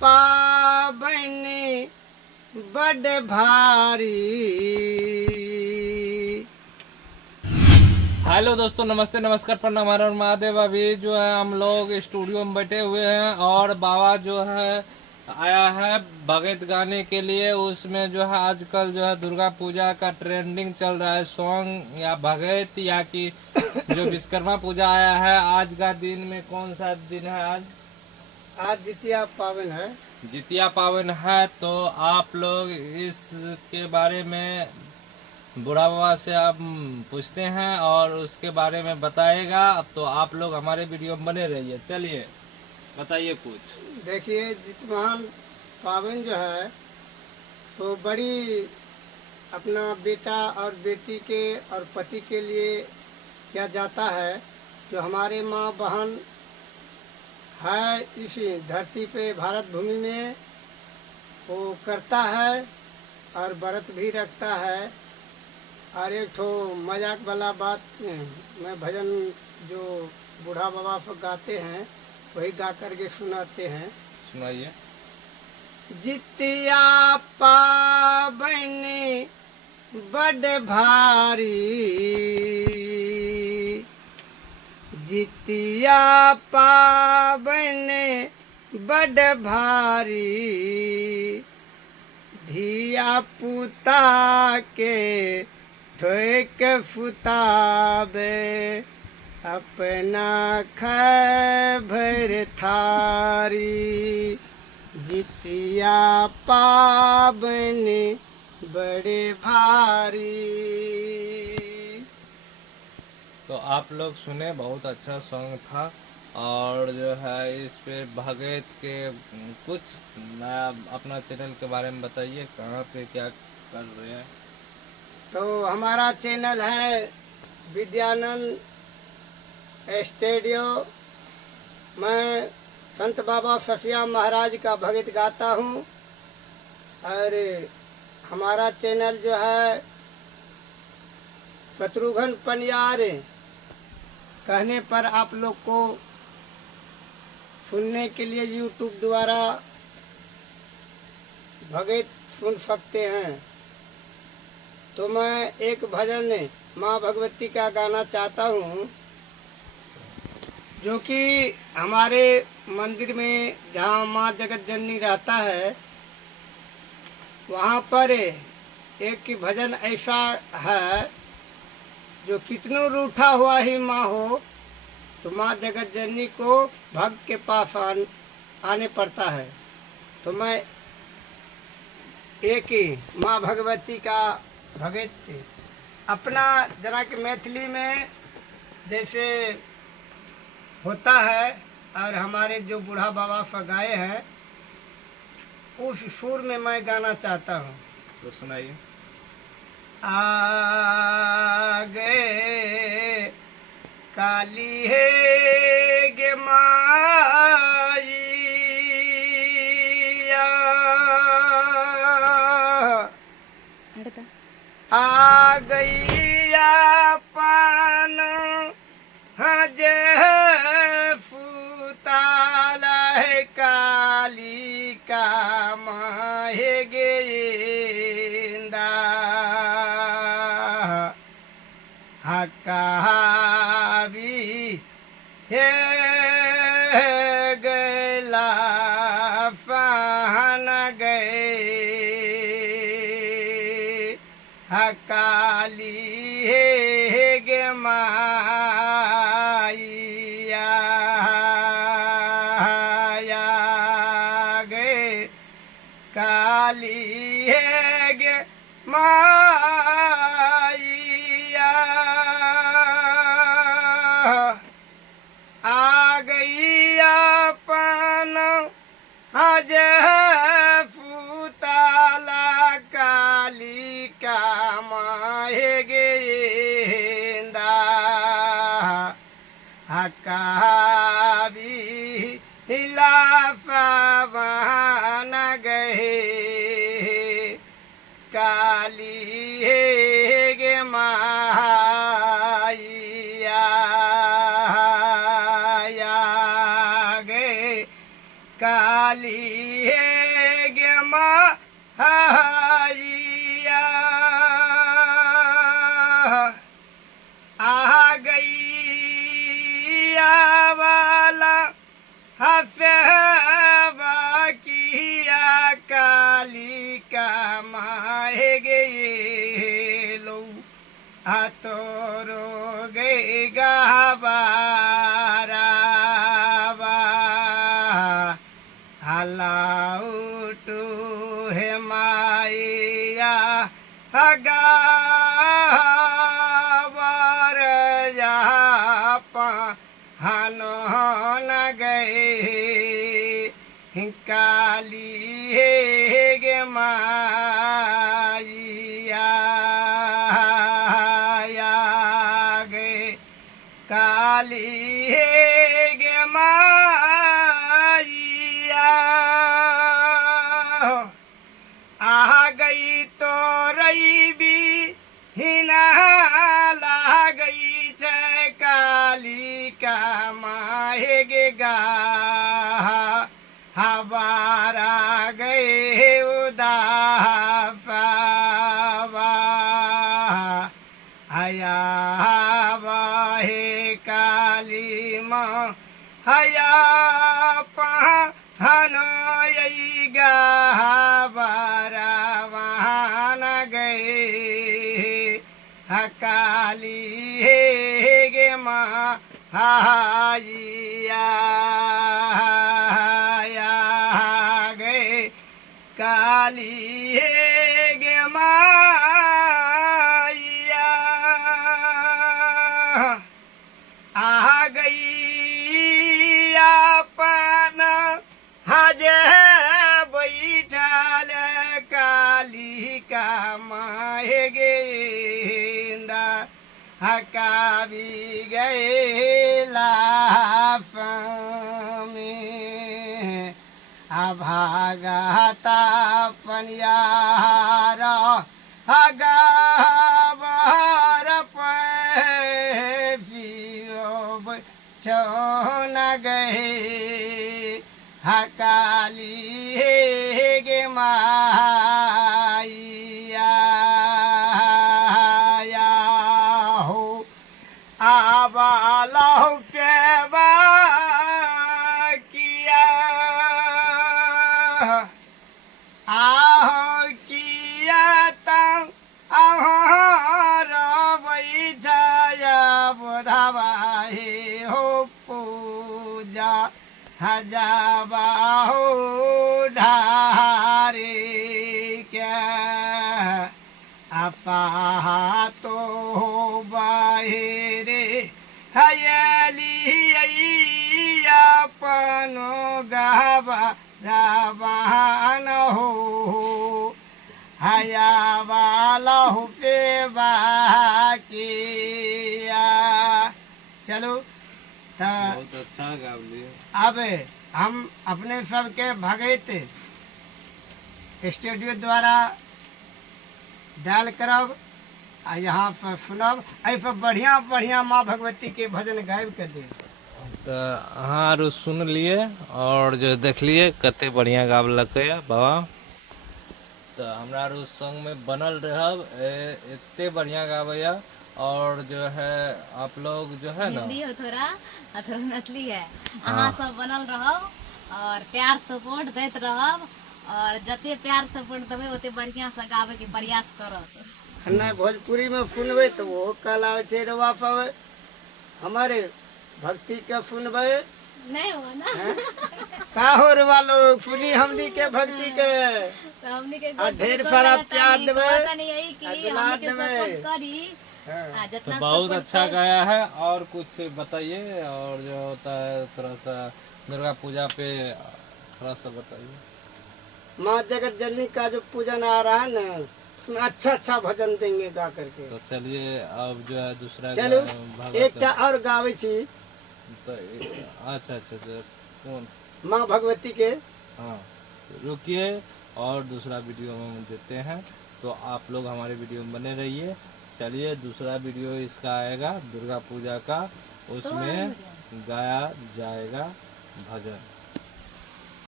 पाबनी बड़ भारी। हेलो दोस्तों, नमस्ते, नमस्कार, प्रणाम, हर हर महादेव। अभी जो है हम लोग स्टूडियो में बैठे हुए हैं और बाबा जो है आया है भगत गाने के लिए। उसमें जो है आजकल जो है दुर्गा पूजा का ट्रेंडिंग चल रहा है सॉन्ग या भगत या कि जो विश्वकर्मा पूजा आया है। आज का दिन में कौन सा दिन है? आज जितिया पावन है। जितिया पावन है। तो आप लोग इसके बारे में बूढ़ा बाबा से आप पूछते हैं और उसके बारे में बताएगा। तो आप लोग हमारे वीडियो में बने रहिए। चलिए बताइए कुछ। देखिए, जितमान पावन जो है तो बड़ी अपना बेटा और बेटी के और पति के लिए किया जाता है। जो हमारे माँ बहन है इसी धरती पे भारत भूमि में, वो करता है और व्रत भी रखता है। और एक ठो मजाक वाला बात में भजन जो बूढ़ा बाबा गाते हैं वही गा करके सुनाते हैं। सुनाइए। जितिया पाबनी बड़ भारी, जितिया पाबनी बड़ भारी, धिया पुता के ठोक फुताबे अपना खैबर थारी। जितिया पाबनी बड़े भारी। तो आप लोग सुने, बहुत अच्छा सॉन्ग था। और जो है इस पे भगत के कुछ नया अपना चैनल के बारे में बताइए, कहाँ पे क्या कर रहे हैं। तो हमारा चैनल है विद्यानंद स्टूडियो। मैं संत बाबा ससिया महाराज का भगत गाता हूँ। और हमारा चैनल जो है शत्रुघ्न पनियार कहने पर आप लोग को सुनने के लिए यूट्यूब द्वारा भगत सुन सकते हैं। तो मैं एक भजन माँ भगवती का गाना चाहता हूँ, जो कि हमारे मंदिर में जहाँ माँ जगत जननी रहता है वहाँ पर एक भजन ऐसा है जो कितनों रूठा हुआ ही माँ हो तो माँ जगत जननी को भक्त के पास आने पड़ता है। तो मैं एक ही माँ भगवती का भगत अपना जरा के मैथिली में जैसे होता है और हमारे जो बूढ़ा बाबा फगाए हैं उस सुर में मैं गाना चाहता हूँ। तो सुनाइए। आ गए काली है गे माई, आ गई अपन हज फुताला है काली का माहे गेंदा हकावी हे गला फहन गए हकाली हे गे माइया गए काली है गे माइया। आ गई अपन हज फुताला काली का माहे गेंदा हकावी हिलाफावान गए काली हे गे माइया गे काली है गे माहिया आ गई वाला हफेबा किया काली का माहे गए लो तोरो गए गाबाराबा हलाउटू है माया हगावर जापा हनो न गए काली है गे माया काली है गे माया आ गई तो रही भी हिना ला गई छे काली का माहे गे गा हवारा गए उदाफावा आया काली माँ हया पहनो यही गावरावान गए काली है गे माँ हाइया गए काली है गे माइया आ गई अपन हजे बैठल काली का माहे गेंदा हकावी गए लाफ में अभागता पनियारा हगावर छो न गए हकाली है गे माइया हो आबाला सेवा किया आहो किया तंग बुधावा हे हो पूजा हजावा हो ढारे क्या अफाह तो बाहरे हयली अपनो गावा रावान हो हया वाला हुफे किया चलो बहुत अच्छा गा लिए। अब हम अपने सबके भगत स्टूडियो द्वारा डायल करब आ यहाँ पर सुनब ऐसे बढ़िया बढ़िया माँ भगवती के भजन गायब कर दे। तो हाँ आरो सुन लिए और जो देख लिए कते बढ़िया गावलक बाबा। तो हमरा आरो संग में बनल रहब इतने बढ़िया गावैया और जो है आप लोग जो है ना हिंदी हो थोड़ा मैथिली है अहाँ सब बनल रहब और प्यार सपोर्ट देत रहब और जते प्यार सपोर्ट देवे ओते बढ़िया से गावे के प्रयास करब। नहीं भोजपुरी में सुनबे तो वो कल आवे छे रवा सब हमारे भक्ति के सुनबे नहीं हो ना का हो रवा लोग सुनी हमनी के भक्ति के तो हमनी के और ढेर सारा प्यार देवे नहीं यही कि हमनी के सपोर्ट करी तो जितना बहुत अच्छा गाया है। और कुछ बताइए और जो होता है थोड़ा सा दुर्गा पूजा पे थोड़ा सा बताइए। माँ जगत जननी का जो पूजन आ रहा है ना उसमें अच्छा अच्छा भजन देंगे गा करके। तो चलिए अब जो है दूसरा चलो भागवत एक और गावे छी तो अच्छा अच्छा अच्छा कौन माँ भगवती के। हाँ रुकिए और दूसरा वीडियो में देते हैं तो आप लोग हमारे वीडियो में बने रहिए। चलिए दूसरा वीडियो इसका आएगा दुर्गा पूजा का, उसमें गाया जाएगा भजन।